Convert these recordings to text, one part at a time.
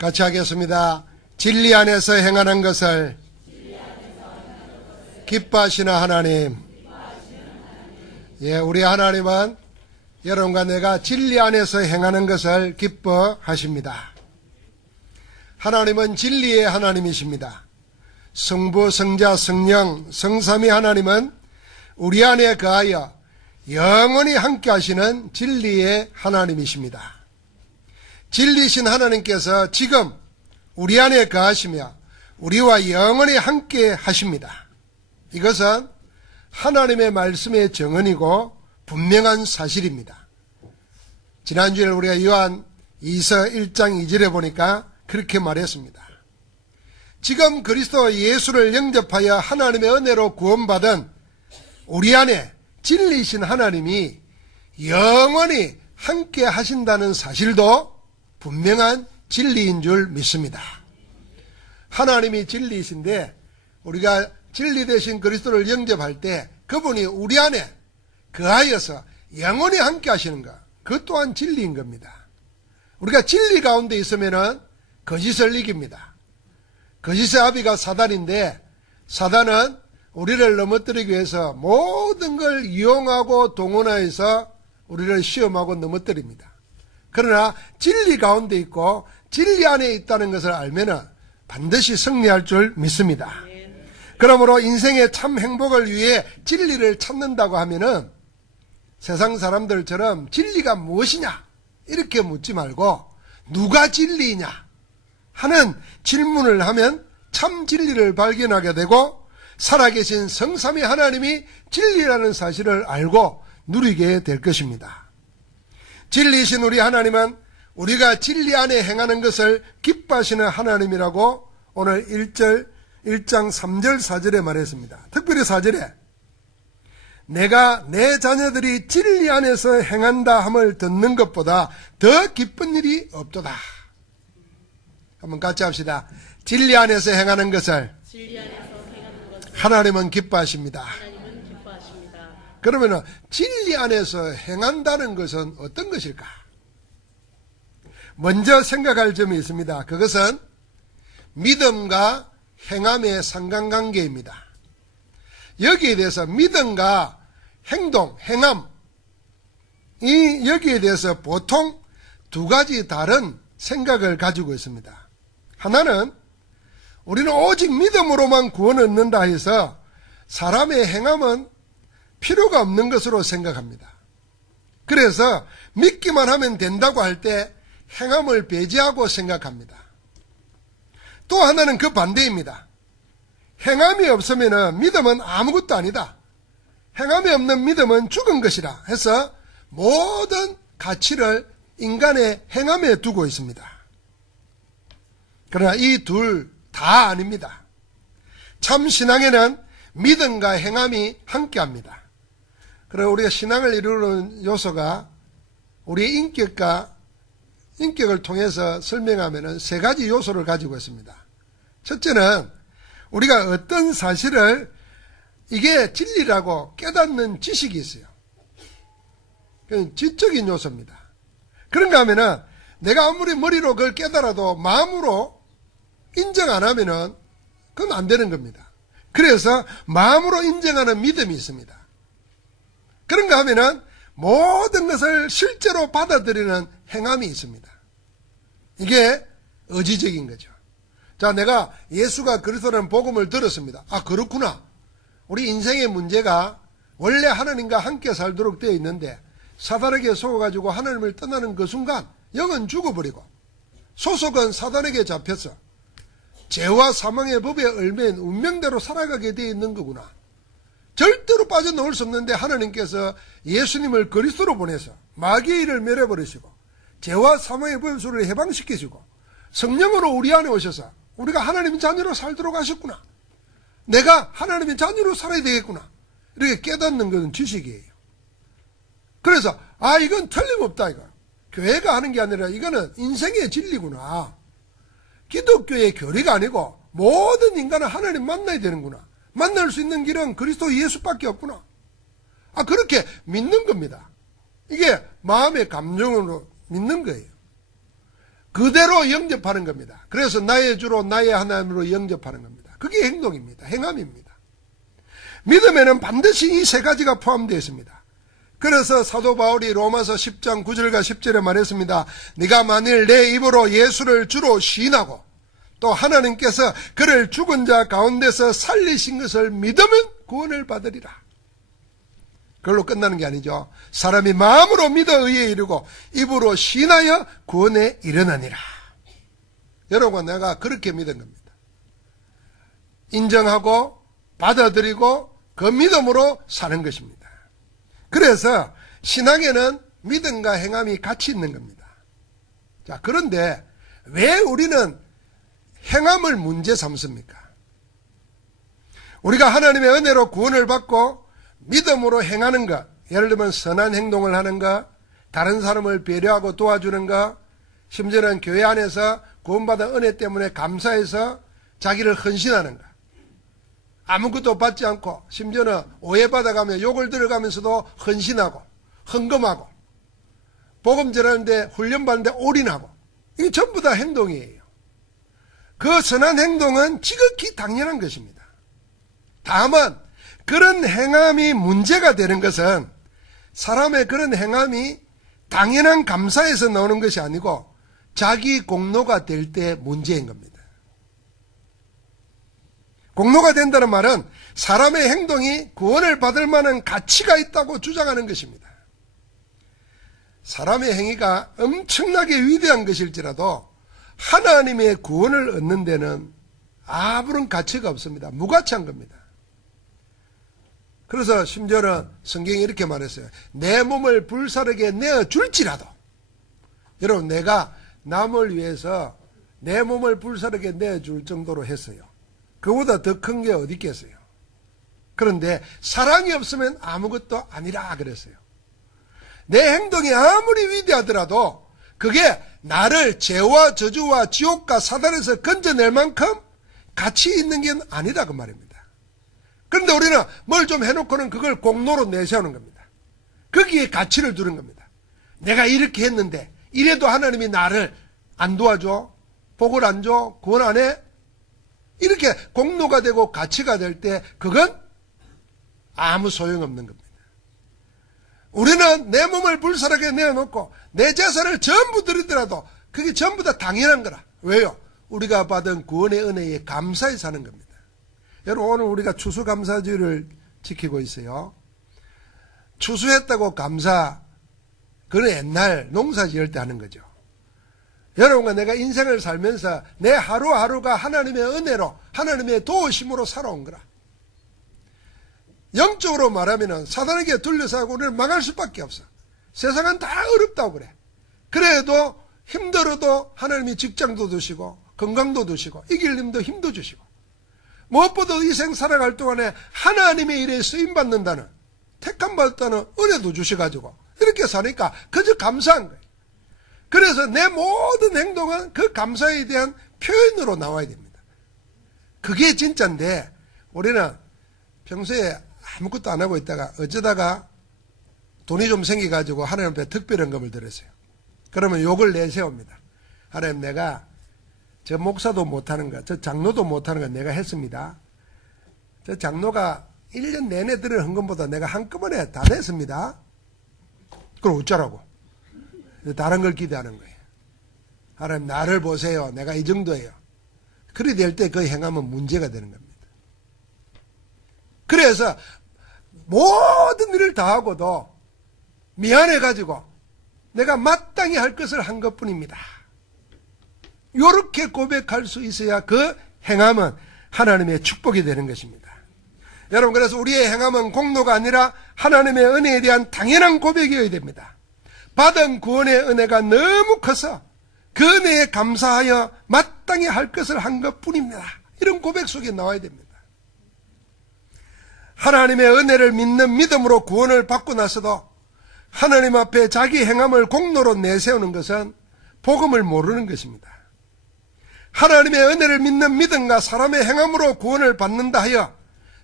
같이 하겠습니다. 진리 안에서 행하는 것을 기뻐하시는 하나님. 예, 우리 하나님은 여러분과 내가 진리 안에서 행하는 것을 기뻐하십니다. 하나님은 진리의 하나님이십니다. 성부, 성자, 성령, 성삼위 하나님은 우리 안에 거하여 영원히 함께 하시는 진리의 하나님이십니다. 진리신 하나님께서 지금 우리 안에 거하시며 우리와 영원히 함께 하십니다. 이것은 하나님의 말씀의 정언이고 분명한 사실입니다. 지난주에 우리가 요한 2서 1장 2절에 보니까 그렇게 말했습니다. 지금 그리스도 예수를 영접하여 하나님의 은혜로 구원받은 우리 안에 진리이신 하나님이 영원히 함께 하신다는 사실도 분명한 진리인 줄 믿습니다. 하나님이 진리이신데 우리가 진리 되신 그리스도를 영접할 때 그분이 우리 안에 거하여서 영원히 함께 하시는 것, 그 또한 진리인 겁니다. 우리가 진리 가운데 있으면은 거짓을 이깁니다. 거짓의 아비가 사단인데 사단은 우리를 넘어뜨리기 위해서 모든 걸 이용하고 동원해서 우리를 시험하고 넘어뜨립니다. 그러나 진리 가운데 있고 진리 안에 있다는 것을 알면 반드시 승리할 줄 믿습니다. 그러므로 인생의 참 행복을 위해 진리를 찾는다고 하면은 세상 사람들처럼 진리가 무엇이냐 이렇게 묻지 말고 누가 진리이냐 하는 질문을 하면 참 진리를 발견하게 되고 살아계신 성삼위 하나님이 진리라는 사실을 알고 누리게 될 것입니다. 진리이신 우리 하나님은 우리가 진리 안에 행하는 것을 기뻐하시는 하나님이라고 오늘 1장 3절 4절에 말했습니다. 특별히 4절에 내가 내 자녀들이 진리 안에서 행한다 함을 듣는 것보다 더 기쁜 일이 없도다. 한번 같이 합시다. 진리 안에서 행하는 것을 하나님은 기뻐하십니다. 그러면 진리 안에서 행한다는 것은 어떤 것일까? 먼저 생각할 점이 있습니다. 그것은 믿음과 행함의 상관관계입니다. 여기에 대해서 믿음과 행동, 행함, 여기에 대해서 보통 두 가지 다른 생각을 가지고 있습니다. 하나는 우리는 오직 믿음으로만 구원을 얻는다 해서 사람의 행함은 필요가 없는 것으로 생각합니다. 그래서 믿기만 하면 된다고 할 때 행함을 배제하고 생각합니다. 또 하나는 그 반대입니다. 행함이 없으면 믿음은 아무것도 아니다. 행함이 없는 믿음은 죽은 것이라 해서 모든 가치를 인간의 행함에 두고 있습니다. 그러나 이 둘 다 아닙니다. 참 신앙에는 믿음과 행함이 함께합니다. 그리고 우리가 신앙을 이루는 요소가 우리의 인격을 통해서 설명하면 세 가지 요소를 가지고 있습니다. 첫째는 우리가 어떤 사실을 이게 진리라고 깨닫는 지식이 있어요. 그건 지적인 요소입니다. 그런가 하면은 내가 아무리 머리로 그걸 깨달아도 마음으로 인정 안 하면은 그건 안 되는 겁니다. 그래서 마음으로 인정하는 믿음이 있습니다. 그런가 하면은 모든 것을 실제로 받아들이는 행함이 있습니다. 이게 의지적인 거죠. 자, 내가 예수가 그리스도라는 복음을 들었습니다. 아, 그렇구나. 우리 인생의 문제가 원래 하나님과 함께 살도록 되어 있는데 사단에게 속아가지고 하나님을 떠나는 그 순간 영은 죽어버리고 소속은 사단에게 잡혀서 죄와 사망의 법에 얽매인 운명대로 살아가게 되어 있는 거구나. 절대로 빠져나올 수 없는데 하나님께서 예수님을 그리스도로 보내서 마귀의 일을 멸해버리시고 죄와 사망의 법수를 해방시키시고 성령으로 우리 안에 오셔서 우리가 하나님의 자녀로 살도록 하셨구나. 내가 하나님의 자녀로 살아야 되겠구나. 이렇게 깨닫는 것은 지식이에요. 그래서 이건 틀림없다 이거. 교회가 하는 게 아니라 이거는 인생의 진리구나. 기독교의 교리가 아니고 모든 인간은 하나님 만나야 되는구나. 만날 수 있는 길은 그리스도 예수밖에 없구나. 그렇게 믿는 겁니다. 이게 마음의 감정으로 믿는 거예요. 그대로 영접하는 겁니다. 그래서 나의 주로 나의 하나님으로 영접하는 겁니다. 그게 행동입니다. 행함입니다. 믿음에는 반드시 이 세 가지가 포함되어 있습니다. 그래서 사도 바울이 로마서 10장 9절과 10절에 말했습니다. 네가 만일 내 입으로 예수를 주로 시인하고 또 하나님께서 그를 죽은 자 가운데서 살리신 것을 믿으면 구원을 받으리라. 그걸로 끝나는 게 아니죠. 사람이 마음으로 믿어 의에 이르고 입으로 시인하여 구원에 이르느니라. 여러분, 내가 그렇게 믿은 겁니다. 인정하고 받아들이고 그 믿음으로 사는 것입니다. 그래서 신앙에는 믿음과 행함이 같이 있는 겁니다. 자, 그런데 왜 우리는 행함을 문제 삼습니까? 우리가 하나님의 은혜로 구원을 받고 믿음으로 행하는 것, 예를 들면 선한 행동을 하는 것, 다른 사람을 배려하고 도와주는 것, 심지어는 교회 안에서 구원받은 은혜 때문에 감사해서 자기를 헌신하는 것, 아무것도 받지 않고 심지어는 오해받아가며 욕을 들어가면서도 헌신하고 헌금하고 복음 전하는데 훈련받는데 올인하고, 이게 전부 다 행동이에요. 그 선한 행동은 지극히 당연한 것입니다. 다만 그런 행함이 문제가 되는 것은 사람의 그런 행함이 당연한 감사에서 나오는 것이 아니고 자기 공로가 될 때 문제인 겁니다. 공로가 된다는 말은 사람의 행동이 구원을 받을 만한 가치가 있다고 주장하는 것입니다. 사람의 행위가 엄청나게 위대한 것일지라도 하나님의 구원을 얻는 데는 아무런 가치가 없습니다. 무가치한 겁니다. 그래서 심지어는 성경이 이렇게 말했어요. 내 몸을 불사르게 내어줄지라도. 여러분, 내가 남을 위해서 내 몸을 불사르게 내어줄 정도로 했어요. 그보다 더 큰 게 어디 있겠어요. 그런데 사랑이 없으면 아무것도 아니라 그랬어요. 내 행동이 아무리 위대하더라도 그게 나를 죄와 저주와 지옥과 사단에서 건져낼 만큼 가치 있는 게 아니다 그 말입니다. 그런데 우리는 뭘 좀 해놓고는 그걸 공로로 내세우는 겁니다. 거기에 가치를 두는 겁니다. 내가 이렇게 했는데 이래도 하나님이 나를 안 도와줘? 복을 안 줘? 구원 안 해? 이렇게 공로가 되고 가치가 될 때 그건 아무 소용없는 겁니다. 우리는 내 몸을 불사르게 내어놓고 내 재산을 전부 드리더라도 그게 전부 다 당연한 거라. 왜요? 우리가 받은 구원의 은혜에 감사히 사는 겁니다. 여러분, 오늘 우리가 추수감사주의를 지키고 있어요. 추수했다고 감사, 그건 옛날 농사 지을 때 하는 거죠. 여러분과 내가 인생을 살면서 내 하루하루가 하나님의 은혜로, 하나님의 도우심으로 살아온 거라. 영적으로 말하면 사단에게 둘러싸고 우리는 망할 수밖에 없어. 세상은 다 어렵다고 그래. 그래도 힘들어도 하나님이 직장도 주시고 건강도 주시고 이길 힘도 힘도 주시고 무엇보다도 이 생 살아갈 동안에 하나님의 일에 쓰임받는다는, 택함 받았다는 은혜도 주셔가지고 이렇게 사니까 그저 감사한 거예요. 그래서 내 모든 행동은 그 감사에 대한 표현으로 나와야 됩니다. 그게 진짜인데 우리는 평소에 아무것도 안 하고 있다가 어쩌다가 돈이 좀 생겨가지고 하나님 앞에 특별헌금을 드렸어요. 그러면 욕을 내세웁니다. 하나님, 내가 저 목사도 못하는 거, 저 장로도 못하는 거 내가 했습니다. 저 장로가 1년 내내 드리는 헌금보다 내가 한꺼번에 다 냈습니다. 그럼 어쩌라고? 다른 걸 기대하는 거예요. 하나님, 나를 보세요. 내가 이 정도예요. 그리 될 때 그 행함은 문제가 되는 겁니다. 그래서 모든 일을 다 하고도 미안해가지고 내가 마땅히 할 것을 한 것뿐입니다. 이렇게 고백할 수 있어야 그 행함은 하나님의 축복이 되는 것입니다. 여러분, 그래서 우리의 행함은 공로가 아니라 하나님의 은혜에 대한 당연한 고백이어야 됩니다. 받은 구원의 은혜가 너무 커서 그 은혜에 감사하여 마땅히 할 것을 한 것뿐입니다. 이런 고백 속에 나와야 됩니다. 하나님의 은혜를 믿는 믿음으로 구원을 받고 나서도 하나님 앞에 자기 행함을 공로로 내세우는 것은 복음을 모르는 것입니다. 하나님의 은혜를 믿는 믿음과 사람의 행함으로 구원을 받는다 하여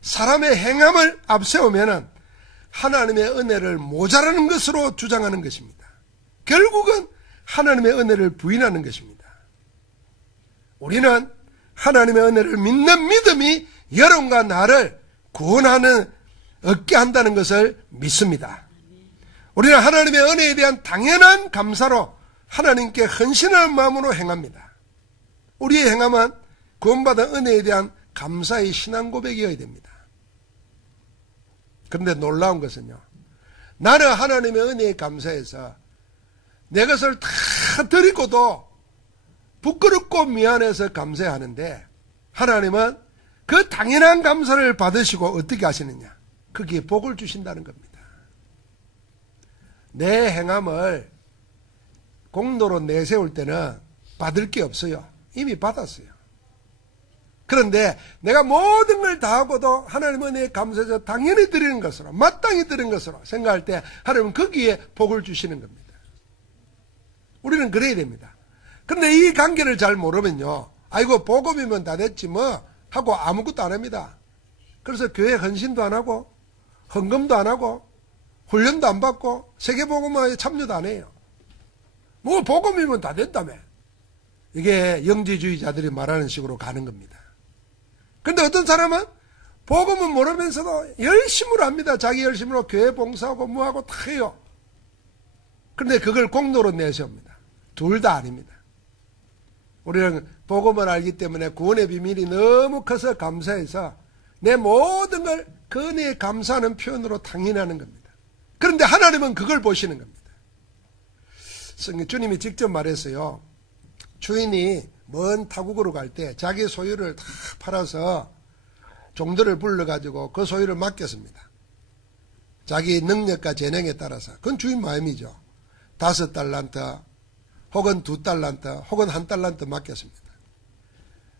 사람의 행함을 앞세우면 하나님의 은혜를 모자라는 것으로 주장하는 것입니다. 결국은 하나님의 은혜를 부인하는 것입니다. 우리는 하나님의 은혜를 믿는 믿음이 여러분과 나를 구원하는 얻게 한다는 것을 믿습니다. 우리는 하나님의 은혜에 대한 당연한 감사로 하나님께 헌신하는 마음으로 행합니다. 우리의 행함은 구원받은 은혜에 대한 감사의 신앙 고백이어야 됩니다. 그런데 놀라운 것은요, 나는 하나님의 은혜에 감사해서 내 것을 다 드리고도 부끄럽고 미안해서 감사하는데, 하나님은 그 당연한 감사를 받으시고 어떻게 하시느냐? 거기에 복을 주신다는 겁니다. 내 행함을 공로로 내세울 때는 받을 게 없어요. 이미 받았어요. 그런데 내가 모든 걸 다 하고도 하나님의 은혜에 감사해서 당연히 드리는 것으로, 마땅히 드리는 것으로 생각할 때 하나님은 거기에 복을 주시는 겁니다. 우리는 그래야 됩니다. 그런데 이 관계를 잘 모르면요, 아이고 복음이면 다 됐지 뭐 하고 아무것도 안 합니다. 그래서 교회 헌신도 안 하고 헌금도 안 하고 훈련도 안 받고 세계복음화에 참여도 안 해요. 뭐 복음이면 다 됐다며. 이게 영지주의자들이 말하는 식으로 가는 겁니다. 그런데 어떤 사람은 복음은 모르면서도 열심으로 합니다. 자기 열심으로 교회 봉사하고 뭐하고 다 해요. 그런데 그걸 공로로 내세웁니다. 둘 다 아닙니다. 우리는 복음을 알기 때문에 구원의 비밀이 너무 커서 감사해서 내 모든 걸 그 은혜에 감사하는 표현으로 당연하는 겁니다. 그런데 하나님은 그걸 보시는 겁니다. 주님이 직접 말했어요. 주인이 먼 타국으로 갈 때 자기 소유를 다 팔아서 종들을 불러가지고 그 소유를 맡겼습니다. 자기 능력과 재능에 따라서. 그건 주인 마음이죠. 5달란트 혹은 2달란트 혹은 1달란트 맡겼습니다.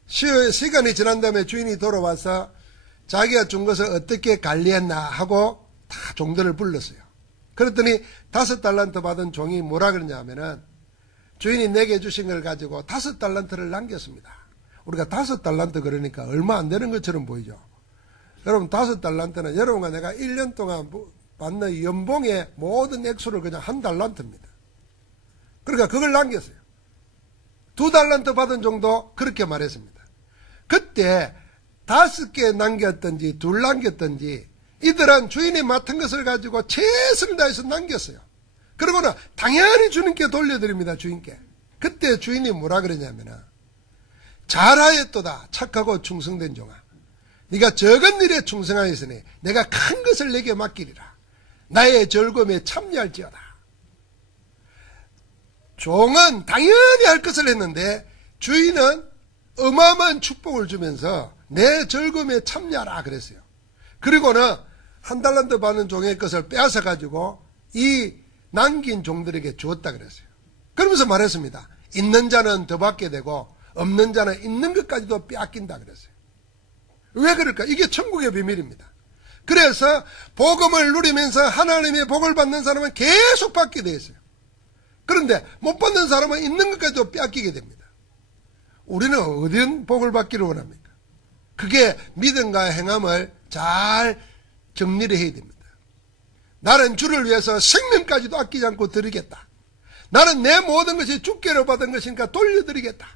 시간이 지난 다음에 주인이 돌아와서 자기가 준 것을 어떻게 관리했나 하고 다 종들을 불렀어요. 그랬더니 5달란트 받은 종이 뭐라 그러냐 하면은, 주인이 내게 주신 걸 가지고 5달란트를 남겼습니다. 우리가 5달란트 그러니까 얼마 안 되는 것처럼 보이죠. 여러분 5달란트는 여러분과 내가 1년 동안 받는 연봉의 모든 액수를 그냥 1달란트입니다. 그러니까 그걸 남겼어요. 2달란트 받은 종도 그렇게 말했습니다. 그때 5개 남겼든지 2 남겼든지 이들은 주인이 맡은 것을 가지고 최선을 다해서 남겼어요. 그러고는 당연히 주님께 돌려드립니다. 주인께. 그때 주인이 뭐라 그러냐면, 잘하였도다 착하고 충성된 종아, 네가 적은 일에 충성하였으니 내가 큰 것을 내게 맡기리라. 나의 즐거움에 참여할지어다. 종은 당연히 할 것을 했는데 주인은 어마어마한 축복을 주면서 내 즐거움에 참여하라 그랬어요. 그리고는 1달란트 받는 종의 것을 빼앗아 가지고 이 남긴 종들에게 주었다 그랬어요. 그러면서 말했습니다. 있는 자는 더 받게 되고 없는 자는 있는 것까지도 빼앗긴다 그랬어요. 왜 그럴까? 이게 천국의 비밀입니다. 그래서 복음을 누리면서 하나님의 복을 받는 사람은 계속 받게 되어 있어요. 그런데 못 받는 사람은 있는 것까지도 빼앗기게 됩니다. 우리는 어떤 복을 받기를 원합니까? 그게 믿음과 행함을 잘 정리를 해야 됩니다. 나는 주를 위해서 생명까지도 아끼지 않고 드리겠다. 나는 내 모든 것이 주께로 받은 것이니까 돌려드리겠다.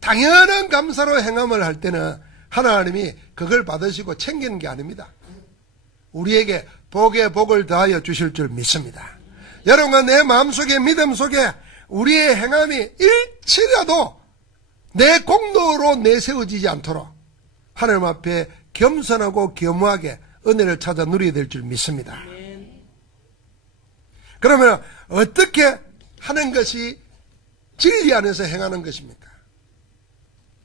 당연한 감사로 행함을 할 때는 하나님이 그걸 받으시고 챙기는 게 아닙니다. 우리에게 복에 복을 더하여 주실 줄 믿습니다. 여러분과 내 마음속에 믿음 속에 우리의 행함이 일치라도 내 공로로 내세워지지 않도록 하나님 앞에 겸손하고 겸허하게 은혜를 찾아 누리게 될 줄 믿습니다. 그러면 어떻게 하는 것이 진리 안에서 행하는 것입니까?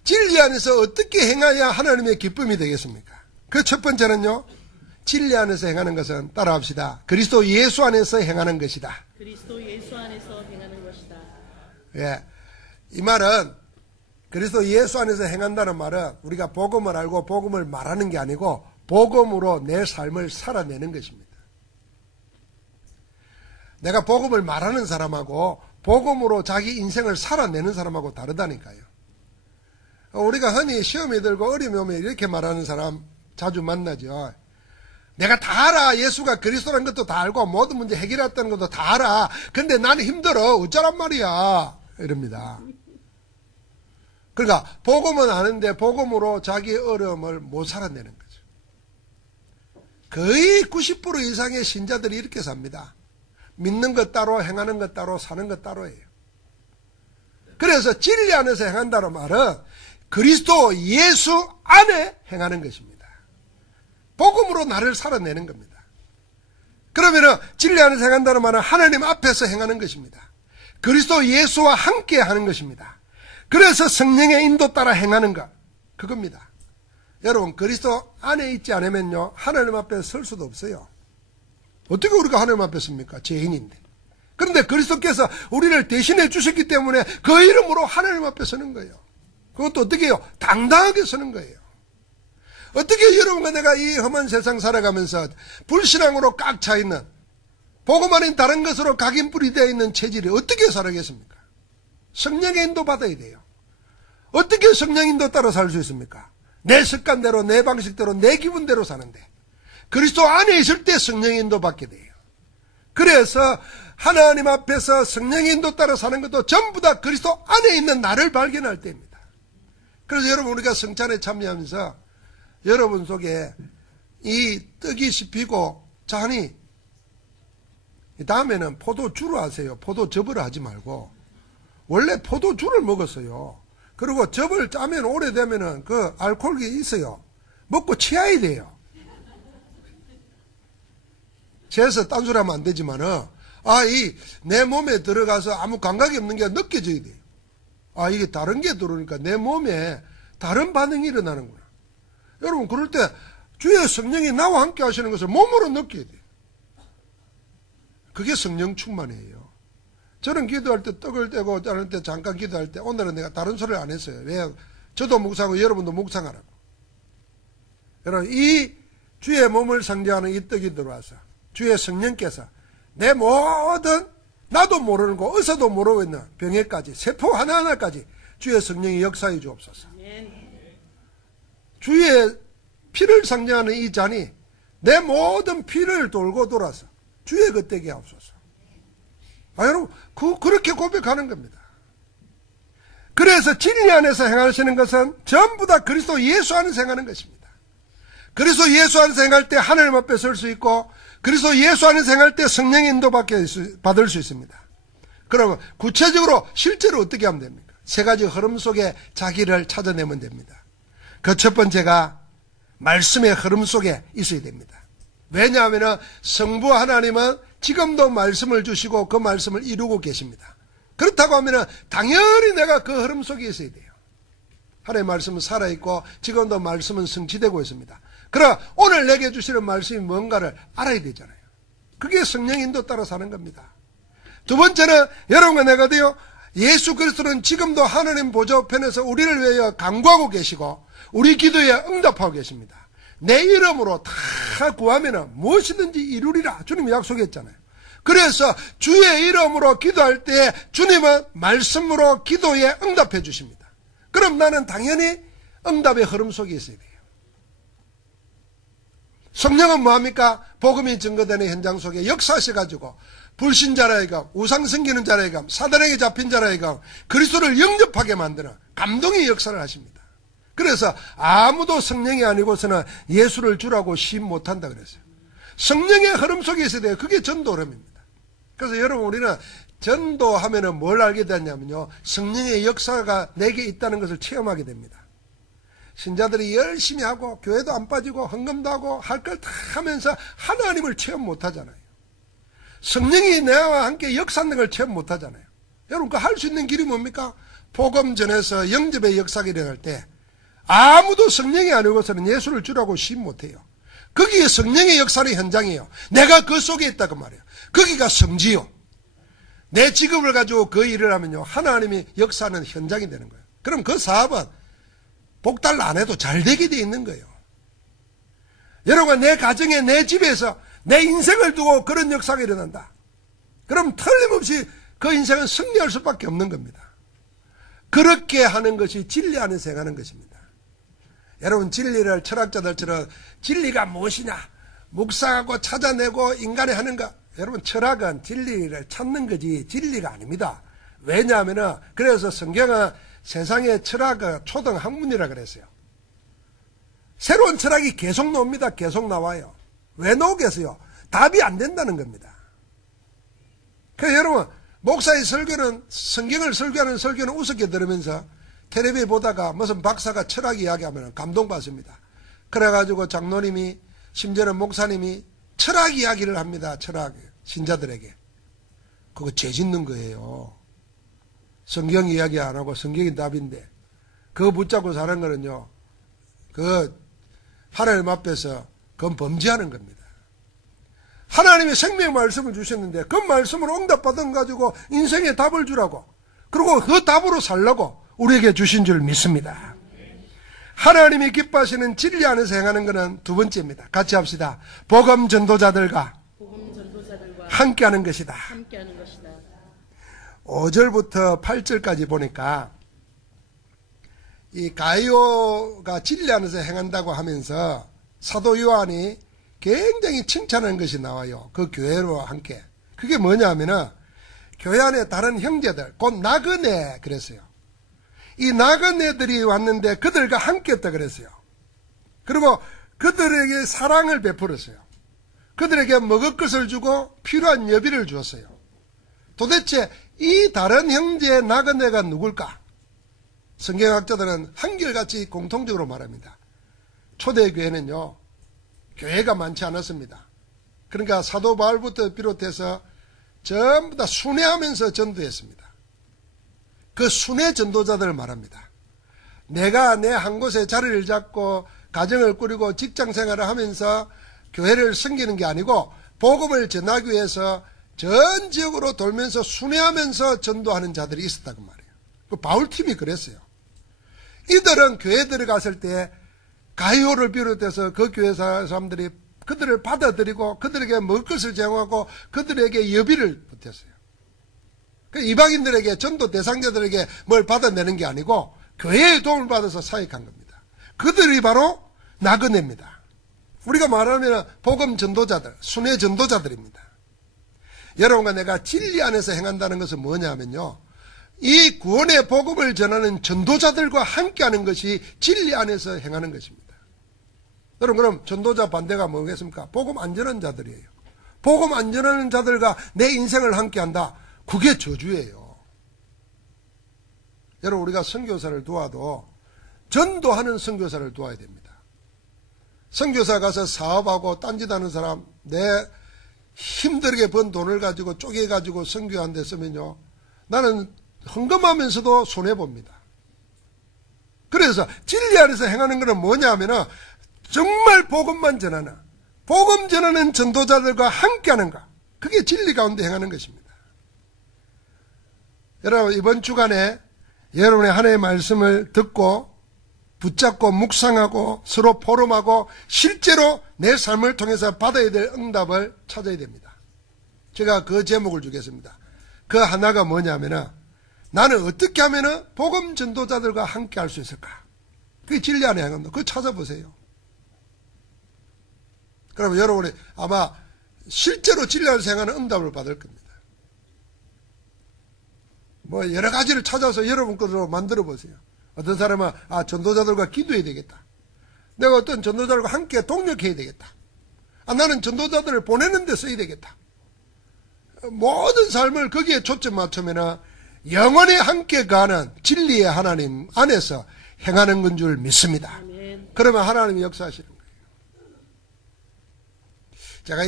진리 안에서 어떻게 행해야 하나님의 기쁨이 되겠습니까? 그 첫 번째는요, 진리 안에서 행하는 것은 따라합시다. 그리스도 예수 안에서 행하는 것이다. 그리스도 예수 안에서 행하는 것이다. 예, 이 말은 그리스도 예수 안에서 행한다는 말은 우리가 복음을 알고 복음을 말하는 게 아니고 복음으로 내 삶을 살아내는 것입니다. 내가 복음을 말하는 사람하고 복음으로 자기 인생을 살아내는 사람하고 다르다니까요. 우리가 흔히 시험이 들고 어려움이 오면 이렇게 말하는 사람 자주 만나죠. 내가 다 알아. 예수가 그리스도라는 것도 다 알고 모든 문제 해결했다는 것도 다 알아. 근데 나는 힘들어. 어쩌란 말이야. 이럽니다. 그러니까 복음은 아는데 복음으로 자기의 어려움을 못 살아내는 거죠. 거의 90% 이상의 신자들이 이렇게 삽니다. 믿는 것 따로, 행하는 것 따로, 사는 것 따로예요. 그래서 진리 안에서 행한다는 말은 그리스도 예수 안에 행하는 것입니다. 복음으로 나를 살아내는 겁니다. 그러면은 진리 안에서 행한다는 말은 하나님 앞에서 행하는 것입니다. 그리스도 예수와 함께 하는 것입니다. 그래서 성령의 인도 따라 행하는 것, 그겁니다. 여러분, 그리스도 안에 있지 않으면요, 하나님 앞에 설 수도 없어요. 어떻게 우리가 하나님 앞에 섭니까? 죄인인데. 그런데 그리스도께서 우리를 대신해 주셨기 때문에 그 이름으로 하나님 앞에 서는 거예요. 그것도 어떻게 해요? 당당하게 서는 거예요. 어떻게 여러분과 내가 이 험한 세상 살아가면서 불신앙으로 꽉 차 있는, 복음 아닌 다른 것으로 각인뿌리 되어 있는 체질이 어떻게 살아겠습니까? 성령의 인도 받아야 돼요. 어떻게 성령 인도 따라 살 수 있습니까? 내 습관대로, 내 방식대로, 내 기분대로 사는데 그리스도 안에 있을 때 성령 인도 받게 돼요. 그래서 하나님 앞에서 성령 인도 따라 사는 것도 전부 다 그리스도 안에 있는 나를 발견할 때입니다. 그래서 여러분, 우리가 성찬에 참여하면서 여러분 속에 이 떡이 씹히고 잔이, 다음에는 포도주로 하세요. 포도즙을 하지 말고. 원래 포도주를 먹었어요. 그리고 즙을 짜면 오래되면은 그 알코올이 있어요. 먹고 취해야 돼요. 취해서 딴소리 하면 안 되지만은, 내 몸에 들어가서 아무 감각이 없는 게 느껴져야 돼요. 이게 다른 게 들어오니까 내 몸에 다른 반응이 일어나는구나. 여러분, 그럴 때 주의 성령이 나와 함께 하시는 것을 몸으로 느껴야 돼요. 그게 성령 충만이에요. 저는 기도할 때 떡을 떼고 다른 때 잠깐 기도할 때 오늘은 내가 다른 소리를 안 했어요. 왜? 저도 묵상하고 여러분도 묵상하라고. 여러분, 이 주의 몸을 상징하는 이 떡이 들어와서 주의 성령께서 내 모든 나도 모르는 거 의사도 모르고 있는 병에까지 세포 하나하나까지 주의 성령이 역사해 주옵소서. 주의 피를 상징하는 이 잔이 내 모든 피를 돌고 돌아서 주의 겉되게 하옵소서. 여러분, 그렇게 고백하는 겁니다. 그래서 진리 안에서 행하시는 것은 전부 다 그리스도 예수 안에서 행하는 것입니다. 그리스도 예수 안에서 행할 때 하나님 앞에 설 수 있고, 그리스도 예수 안에서 행할 때 성령의 인도 받을 수 있습니다. 그러면 구체적으로 실제로 어떻게 하면 됩니까? 세 가지 흐름 속에 자기를 찾아내면 됩니다. 그 첫 번째가 말씀의 흐름 속에 있어야 됩니다. 왜냐하면 성부 하나님은 지금도 말씀을 주시고 그 말씀을 이루고 계십니다. 그렇다고 하면 당연히 내가 그 흐름 속에 있어야 돼요. 하나님의 말씀은 살아있고 지금도 말씀은 성취되고 있습니다. 그러나 오늘 내게 주시는 말씀이 뭔가를 알아야 되잖아요. 그게 성령 인도 따라 사는 겁니다. 두 번째는 여러분과 내가 돼요. 예수 그리스도는 지금도 하나님 보좌 우편에서 우리를 위하여 간구하고 계시고 우리 기도에 응답하고 계십니다. 내 이름으로 다 구하면 무엇이든지 이루리라 주님이 약속했잖아요. 그래서 주의 이름으로 기도할 때 주님은 말씀으로 기도에 응답해 주십니다. 그럼 나는 당연히 응답의 흐름 속에 있어야 돼요. 성령은 뭐합니까? 복음이 증거되는 현장 속에 역사하셔가지고 불신자라이가 우상 섬기는 자라이가 사단에게 잡힌 자라이가 그리스도를 영접하게 만드는 감동의 역사를 하십니다. 그래서 아무도 성령이 아니고서는 예수를 주라고 시인 못한다 그랬어요. 성령의 흐름 속에 있어야 돼요. 그게 전도 흐름입니다. 그래서 여러분, 우리는 전도하면은 뭘 알게 되냐면요, 성령의 역사가 내게 있다는 것을 체험하게 됩니다. 신자들이 열심히 하고 교회도 안 빠지고 헌금도 하고 할 걸 다 하면서 하나님을 체험 못하잖아요. 성령이 나와 함께 역사하는 걸 체험 못하잖아요. 여러분, 그 할 수 있는 길이 뭡니까? 복음 전에서 영접의 역사가 일어날 때 아무도 성령이 아니고서는 예수를 주라고 시인 못해요. 거기에 성령의 역사의 현장이에요. 내가 그 속에 있다 그 말이에요. 거기가 성지요. 내 직업을 가지고 그 일을 하면요, 하나님이 역사하는 현장이 되는 거예요. 그럼 그 사업은 복달 안 해도 잘 되게 돼 있는 거예요. 여러분, 내 가정에 내 집에서 내 인생을 두고 그런 역사가 일어난다. 그럼 틀림없이 그 인생은 승리할 수밖에 없는 겁니다. 그렇게 하는 것이 진리 안에서 행하는 것입니다. 여러분, 진리를 철학자들처럼 진리가 무엇이냐 묵상하고 찾아내고 인간이 하는 것, 여러분, 철학은 진리를 찾는 거지 진리가 아닙니다. 왜냐하면 그래서 성경은 세상의 철학의 초등 학문이라 그랬어요. 새로운 철학이 계속 나옵니다. 계속 나와요. 왜 나오겠어요? 답이 안 된다는 겁니다. 그래서 여러분, 목사의 설교는, 성경을 설교하는 설교는 우습게 들으면서 텔레비에 보다가 무슨 박사가 철학 이야기하면 감동받습니다. 그래가지고 장로님이, 심지어는 목사님이 철학 이야기를 합니다. 철학, 신자들에게. 그거 죄 짓는 거예요. 성경 이야기 안 하고 성경이 답인데, 그거 붙잡고 사는 거는요, 하나님 앞에서 그건 범죄하는 겁니다. 하나님이 생명의 말씀을 주셨는데 그 말씀으로 응답받은 가지고 인생의 답을 주라고, 그리고 그 답으로 살라고 우리에게 주신 줄 믿습니다. 하나님이 기뻐하시는 진리 안에서 행하는 것은 두 번째입니다. 같이 합시다. 복음 전도자들과 함께하는 것이다. 5절부터 8절까지 보니까 이 가이오가 진리 안에서 행한다고 하면서 사도 요한이 굉장히 칭찬하는 것이 나와요. 그 교회와 함께. 그게 뭐냐 하면은 교회 안에 다른 형제들, 곧 나그네 그랬어요. 이 나그네들이 왔는데 그들과 함께 했다 그랬어요. 그리고 그들에게 사랑을 베풀었어요. 그들에게 먹을 것을 주고 필요한 여비를 주었어요. 도대체 이 다른 형제 나그네가 누굴까? 성경학자들은 한결같이 공통적으로 말합니다. 초대교회는요, 교회가 많지 않았습니다. 그러니까 사도 바울부터 비롯해서 전부 다 순회하면서 전도했습니다. 그 순회 전도자들을 말합니다. 내가 내 한 곳에 자리를 잡고 가정을 꾸리고 직장생활을 하면서 교회를 섬기는 게 아니고 복음을 전하기 위해서 전 지역으로 돌면서 순회하면서 전도하는 자들이 있었다고 말이에요. 그 바울팀이 그랬어요. 이들은 교회에 들어갔을 때 가이오를 비롯해서 그 교회 사람들이 그들을 받아들이고 그들에게 먹을 것을 제공하고 그들에게 여비를 보탰어요. 그 이방인들에게, 전도 대상자들에게 뭘 받아내는 게 아니고 교회의 도움을 받아서 사역한 겁니다. 그들이 바로 나그네입니다. 우리가 말하면 복음 전도자들, 순회 전도자들입니다. 여러분과 내가 진리 안에서 행한다는 것은 뭐냐면요, 이 구원의 복음을 전하는 전도자들과 함께하는 것이 진리 안에서 행하는 것입니다. 여러분, 그럼 전도자 반대가 뭐겠습니까? 복음 안 전하는 자들이에요. 복음 안 전하는 자들과 내 인생을 함께한다. 그게 저주예요. 여러분, 우리가 선교사를 도와도 전도하는 선교사를 도와야 됩니다. 선교사 가서 사업하고 딴짓하는 사람, 내 힘들게 번 돈을 가지고 쪼개가지고 선교한 데 쓰면요, 나는 헌금하면서도 손해봅니다. 그래서 진리 안에서 행하는 것은 뭐냐 하면은 정말 복음만 전하는, 복음 전하는 전도자들과 함께하는 것, 그게 진리 가운데 행하는 것입니다. 여러분, 이번 주간에 여러분의 하나님의 말씀을 듣고 붙잡고 묵상하고 서로 포럼하고 실제로 내 삶을 통해서 받아야 될 응답을 찾아야 됩니다. 제가 그 제목을 주겠습니다. 그 하나가 뭐냐면은, 나는 어떻게 하면은 복음 전도자들과 함께 할 수 있을까? 그게 진리 안에 행합니다. 그거 찾아보세요. 그러면 여러분이 아마 실제로 진리 안에서 행하는 응답을 받을 겁니다. 뭐 여러 가지를 찾아서 여러분 것으로 만들어 보세요. 어떤 사람은 전도자들과 기도해야 되겠다. 내가 어떤 전도자들과 함께 동력해야 되겠다. 나는 전도자들을 보내는 데 써야 되겠다. 모든 삶을 거기에 초점 맞추면은 영원히 함께 가는 진리의 하나님 안에서 행하는 건 줄 믿습니다. 아멘. 그러면 하나님이 역사하시는 거예요. 제가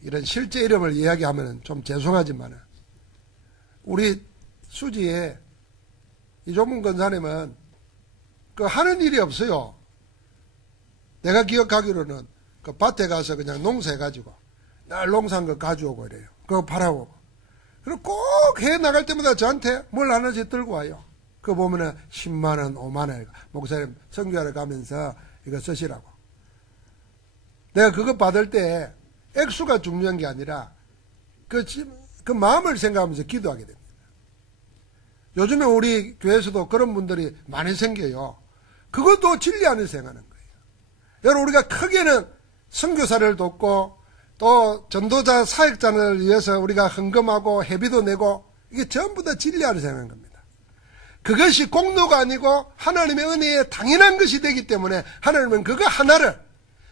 이런 실제 이름을 이야기하면 좀 죄송하지만, 우리 수지에 이종문 권사님은 하는 일이 없어요. 내가 기억하기로는 그 밭에 가서 그냥 농사해가지고 날 농사한 거 가져오고 이래요. 그거 팔아오고. 그리고 꼭 해 나갈 때마다 저한테 뭘 하나씩 들고 와요. 그거 보면은 10만원, 5만원, 목사님 선교하러 가면서 이거 쓰시라고. 내가 그거 받을 때 액수가 중요한 게 아니라 그 마음을 생각하면서 기도하게 됩니다. 요즘에 우리 교회에서도 그런 분들이 많이 생겨요. 그것도 진리 안에서 행하는 거예요. 여러분, 우리가 크게는 선교사를 돕고 또 전도자 사역자를 위해서 우리가 헌금하고 회비도 내고, 이게 전부 다 진리 안에서 행하는 겁니다. 그것이 공로가 아니고 하나님의 은혜에 당연한 것이 되기 때문에 하나님은 그거 하나를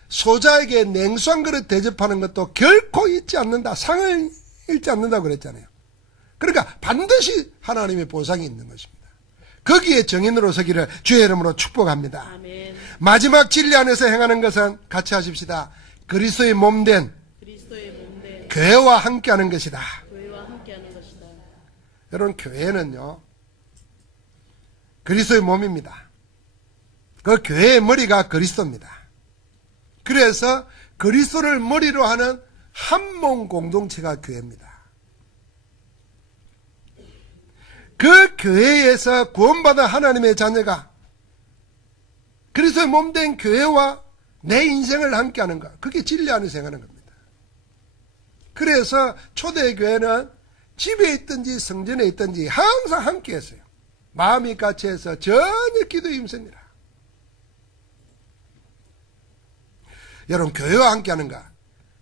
소자에게 냉수한 그릇 대접하는 것도 결코 잊지 않는다. 상을 잃지 않는다고 그랬잖아요. 그러니까 반드시 하나님의 보상이 있는 것입니다. 거기에 정인으로 서기를 주의 이름으로 축복합니다. 아멘. 마지막 진리 안에서 행하는 것은 같이 하십시다. 그리스도의 몸된 그리스도의 몸된 교회와 함께하는 것이다. 교회와 함께하는 것이다. 여러분, 교회는요 그리스도의 몸입니다. 그 교회의 머리가 그리스도입니다. 그래서 그리스도를 머리로 하는 한 몸 공동체가 교회입니다. 그 교회에서 구원받은 하나님의 자녀가 그리스도의 몸된 교회와 내 인생을 함께하는 것, 그게 진리 안에서 행하는 겁니다. 그래서 초대교회는 집에 있든지 성전에 있든지 항상 함께 했어요. 마음이 같이 해서 전혀 기도에 힘씁니다. 여러분, 교회와 함께하는가?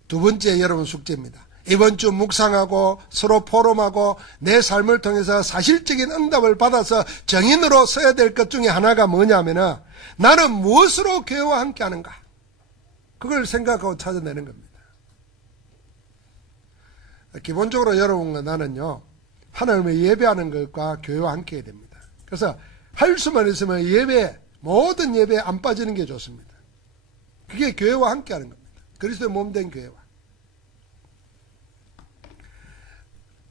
두 번째 여러분 숙제입니다. 이번 주 묵상하고 서로 포럼하고 내 삶을 통해서 사실적인 응답을 받아서 정인으로 서야 될 것 중에 하나가 뭐냐면은 나는 무엇으로 교회와 함께하는가? 그걸 생각하고 찾아내는 겁니다. 기본적으로 여러분과 나는요 하나님을 예배하는 것과 교회와 함께해야 됩니다. 그래서 할 수만 있으면 모든 예배에 안 빠지는 게 좋습니다. 그게 교회와 함께하는 겁니다. 그리스도의 몸된 교회와.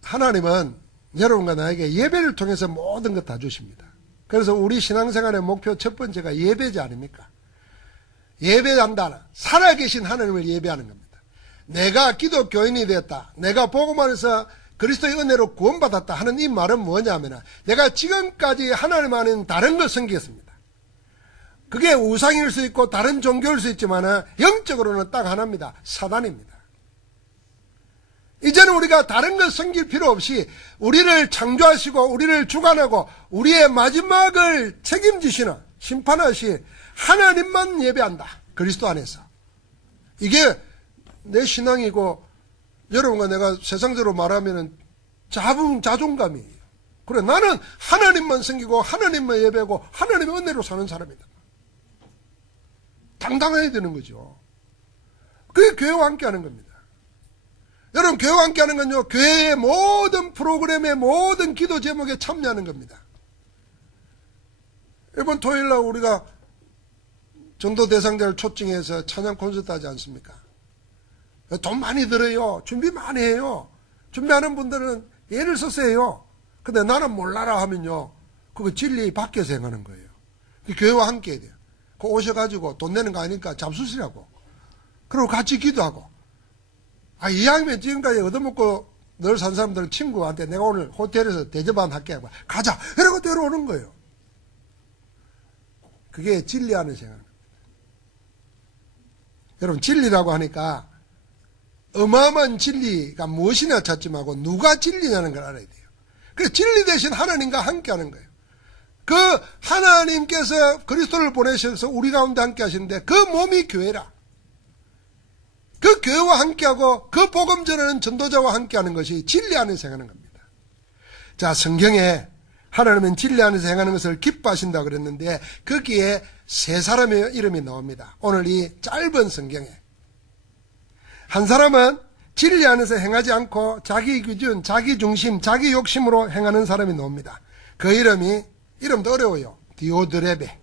하나님은 여러분과 나에게 예배를 통해서 모든 것 다 주십니다. 그래서 우리 신앙생활의 목표 첫 번째가 예배지 아닙니까? 예배한다. 살아계신 하나님을 예배하는 겁니다. 내가 기독교인이 되었다. 내가 복음 안에서 그리스도의 은혜로 구원받았다 하는 이 말은 뭐냐면 내가 지금까지 하나님 안에는 다른 걸 섬기겠습니다. 그게 우상일 수 있고 다른 종교일 수 있지만 영적으로는 딱 하나입니다. 사단입니다. 이제는 우리가 다른 것 섬길 필요 없이 우리를 창조하시고 우리를 주관하고 우리의 마지막을 책임지시는 심판하실 하나님만 예배한다. 그리스도 안에서. 이게 내 신앙이고 여러분과 내가 세상적으로 말하면 자존감이에요. 그래, 나는 하나님만 섬기고 하나님만 예배하고 하나님의 은혜로 사는 사람이다. 당당해야 되는 거죠. 그게 교회와 함께하는 겁니다. 여러분, 교회와 함께하는 건요 교회의 모든 프로그램의 모든 기도 제목에 참여하는 겁니다. 이번 토요일날 우리가 전도 대상자를 초청해서 찬양 콘서트 하지 않습니까? 돈 많이 들어요. 준비 많이 해요. 준비하는 분들은 예를 써서 해요. 근데 나는 몰라라 하면요 그거 진리 밖에서 행하는 거예요. 교회와 함께 해야 돼요. 그 오셔가지고 돈 내는 거 아니니까 잡수시라고. 그리고 같이 기도하고. 이왕이면 지금까지 얻어먹고 늘 산 사람들은 친구한테 내가 오늘 호텔에서 대접한 할게 하고 가자 이러고 데려오는 거예요. 그게 진리 안에서 행하는 겁니다. 여러분, 진리라고 하니까 어마어마한 진리가 무엇이냐 찾지 말고 누가 진리냐는 걸 알아야 돼요. 그래서 진리 대신 하나님과 함께하는 거예요. 그 하나님께서 그리스도를 보내셔서 우리 가운데 함께 하시는데 그 몸이 교회라. 그 교회와 함께하고 그 복음 전하는 전도자와 함께하는 것이 진리 안에서 행하는 겁니다. 자, 성경에 하나님은 진리 안에서 행하는 것을 기뻐하신다고 그랬는데 거기에 세 사람의 이름이 나옵니다. 오늘 이 짧은 성경에. 한 사람은 진리 안에서 행하지 않고 자기 기준, 자기 중심, 자기 욕심으로 행하는 사람이 나옵니다. 그 이름도 어려워요. 디오드레베.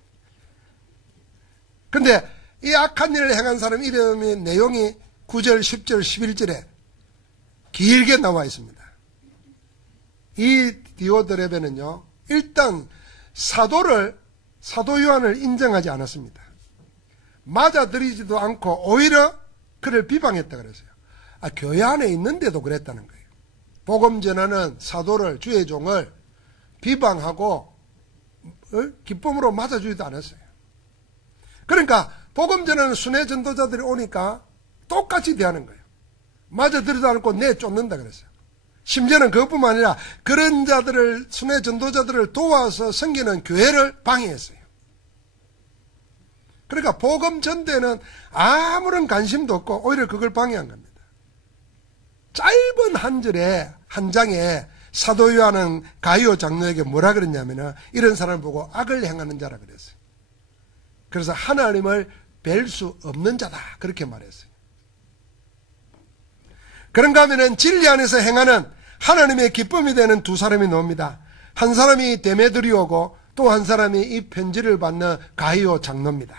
근데 이 악한 일을 행한 사람 이름의 내용이 9절, 10절, 11절에 길게 나와 있습니다. 이 디오드레베는요 일단 사도 요한을 인정하지 않았습니다. 맞아들이지도 않고 오히려 그를 비방했다 그랬어요. 교회 안에 있는데도 그랬다는 거예요. 복음 전하는 사도를, 주의 종을 비방하고 기쁨으로 맞아주지도 않았어요. 그러니까 복음 전하는 순회 전도자들이 오니까 똑같이 대하는 거예요. 맞아들이지도 않고 내쫓는다 그랬어요. 심지어는 그것뿐만 아니라 그런 자들을, 순회 전도자들을 도와서 섬기는 교회를 방해했어요. 그러니까 복음 전대는 아무런 관심도 없고 오히려 그걸 방해한 겁니다. 짧은 한 절에, 한 장에 사도 요한은 가이오 장로에게 뭐라 그랬냐면은 이런 사람을 보고 악을 행하는 자라 그랬어요. 그래서 하나님을 뵐 수 없는 자다 그렇게 말했어요. 그런가 하면은 진리 안에서 행하는 하나님의 기쁨이 되는 두 사람이 나옵니다. 한 사람이 데메드리오고 또 한 사람이 이 편지를 받는 가이오 장로입니다.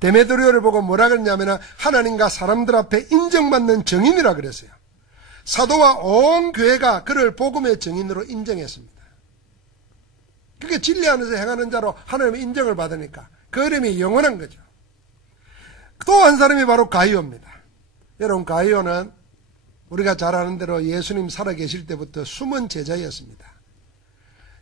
데메드리오를 보고 뭐라 그랬냐면 하나님과 사람들 앞에 인정받는 증인이라 그랬어요. 사도와 온 교회가 그를 복음의 증인으로 인정했습니다. 그게 진리 안에서 행하는 자로 하나님의 인정을 받으니까 그 이름이 영원한 거죠. 또 한 사람이 바로 가이오입니다. 여러분, 가이오는 우리가 잘 아는 대로 예수님 살아계실 때부터 숨은 제자였습니다.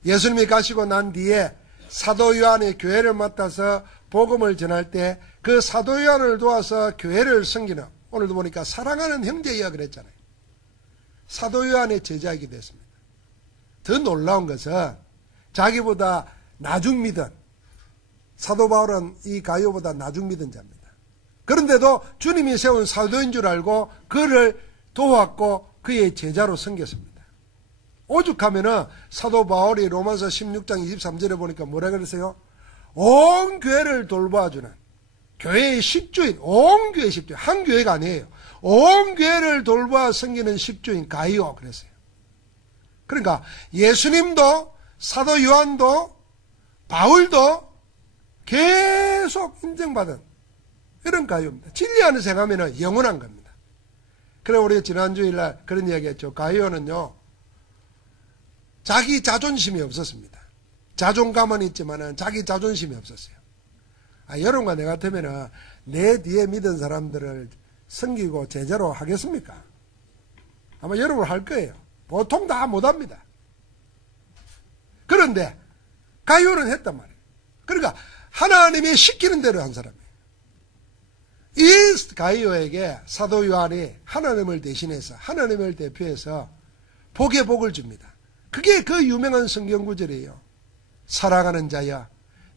예수님이 가시고 난 뒤에 사도 요한이 교회를 맡아서 복음을 전할 때 그 사도 요한을 도와서 교회를 섬기는, 오늘도 보니까 사랑하는 형제이야 그랬잖아요. 사도 요한의 제자이게 됐습니다. 더 놀라운 것은 자기보다 나중 믿은, 사도 바울은 이 가이오보다 나중 믿은 자입니다. 그런데도 주님이 세운 사도인 줄 알고 그를 도왔고 그의 제자로 섬겼습니다. 오죽하면은 사도 바울이 로마서 16장 23절에 보니까 뭐라 그랬어요? 온 교회를 돌봐주는 교회의 십주인, 온 교회의 십주인, 한 교회가 아니에요. 온 교회를 돌봐 섬기는 십주인 가이오 그랬어요. 그러니까 예수님도 사도 요한도 바울도 계속 인정받은 이런 가이오입니다. 진리 안에서 행하면 영원한 겁니다. 그래 우리 지난주일날 그런 이야기 했죠. 가이오는요 자기 자존심이 없었습니다. 자존감은 있지만은 자기 자존심이 없었어요. 여러분과 내 같으면은 내 뒤에 믿은 사람들을 섬기고 제자로 하겠습니까? 아마 여러분 할 거예요. 보통 다 못합니다. 그런데 가이오는 했단 말이에요. 그러니까 하나님이 시키는 대로 한 사람이에요. 이 가이오에게 사도 요한이 하나님을 대신해서, 하나님을 대표해서 복의 복을 줍니다. 그게 그 유명한 성경 구절이에요. 사랑하는 자야,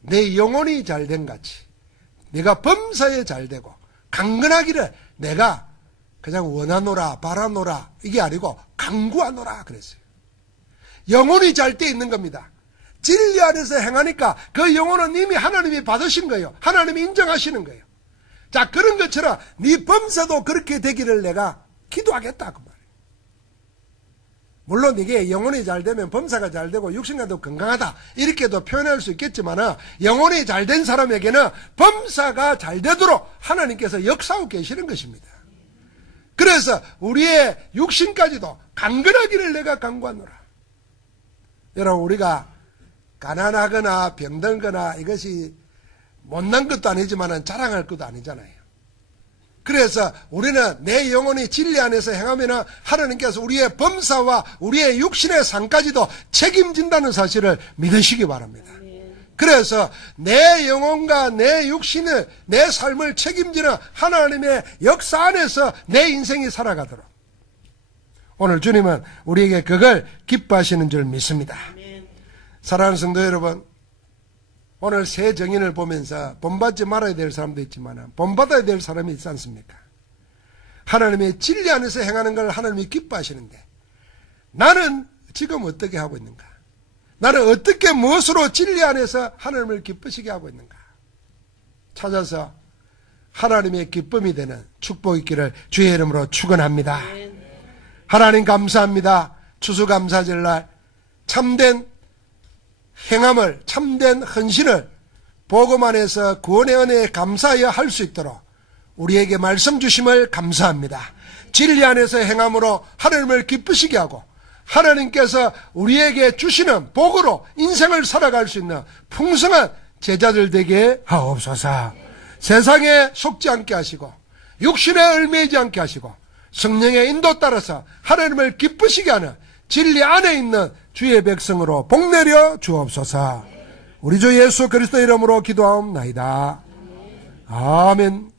내 영혼이 잘된 같이 내가 범사에 잘되고 강건하기를 내가 그냥 원하노라 바라노라 이게 아니고 강구하노라 그랬어요. 영혼이 잘 때 있는 겁니다. 진리 안에서 행하니까 그 영혼은 이미 하나님이 받으신 거예요. 하나님이 인정하시는 거예요. 자, 그런 것처럼 네 범사도 그렇게 되기를 내가 기도하겠다 그 말이에요. 물론 이게 영혼이 잘 되면 범사가 잘 되고 육신과도 건강하다 이렇게도 표현할 수 있겠지만 영혼이 잘 된 사람에게는 범사가 잘 되도록 하나님께서 역사하고 계시는 것입니다. 그래서 우리의 육신까지도 강건하기를 내가 간구하노라. 여러분, 우리가 가난하거나 병들거나 이것이 못난 것도 아니지만 자랑할 것도 아니잖아요. 그래서 우리는 내 영혼이 진리 안에서 행하면 하나님께서 우리의 범사와 우리의 육신의 삶까지도 책임진다는 사실을 믿으시기 바랍니다. 그래서 내 영혼과 내 육신을, 내 삶을 책임지는 하나님의 역사 안에서 내 인생이 살아가도록 오늘 주님은 우리에게 그걸 기뻐하시는 줄 믿습니다. 사랑하는 성도 여러분, 오늘 새 정인을 보면서 본받지 말아야 될 사람도 있지만 본받아야 될 사람이 있지 않습니까? 하나님의 진리 안에서 행하는 걸 하나님이 기뻐하시는데 나는 지금 어떻게 하고 있는가? 나는 어떻게 무엇으로 진리 안에서 하나님을 기쁘시게 하고 있는가? 찾아서 하나님의 기쁨이 되는 축복이 있기를 주의 이름으로 축원합니다. 하나님 감사합니다. 추수감사절날 참된 행함을, 참된 헌신을 복음 안에서 구원의 은혜에 감사하여 할 수 있도록 우리에게 말씀 주심을 감사합니다. 진리 안에서 행함으로 하나님을 기쁘시게 하고 하나님께서 우리에게 주시는 복으로 인생을 살아갈 수 있는 풍성한 제자들 되게 하옵소서. 세상에 속지 않게 하시고 육신에 얽매이지 않게 하시고 성령의 인도 따라서 하나님을 기쁘시게 하는 진리 안에 있는 주의 백성으로 복내려 주옵소서. 우리 주 예수 그리스도 이름으로 기도하옵나이다. 아멘.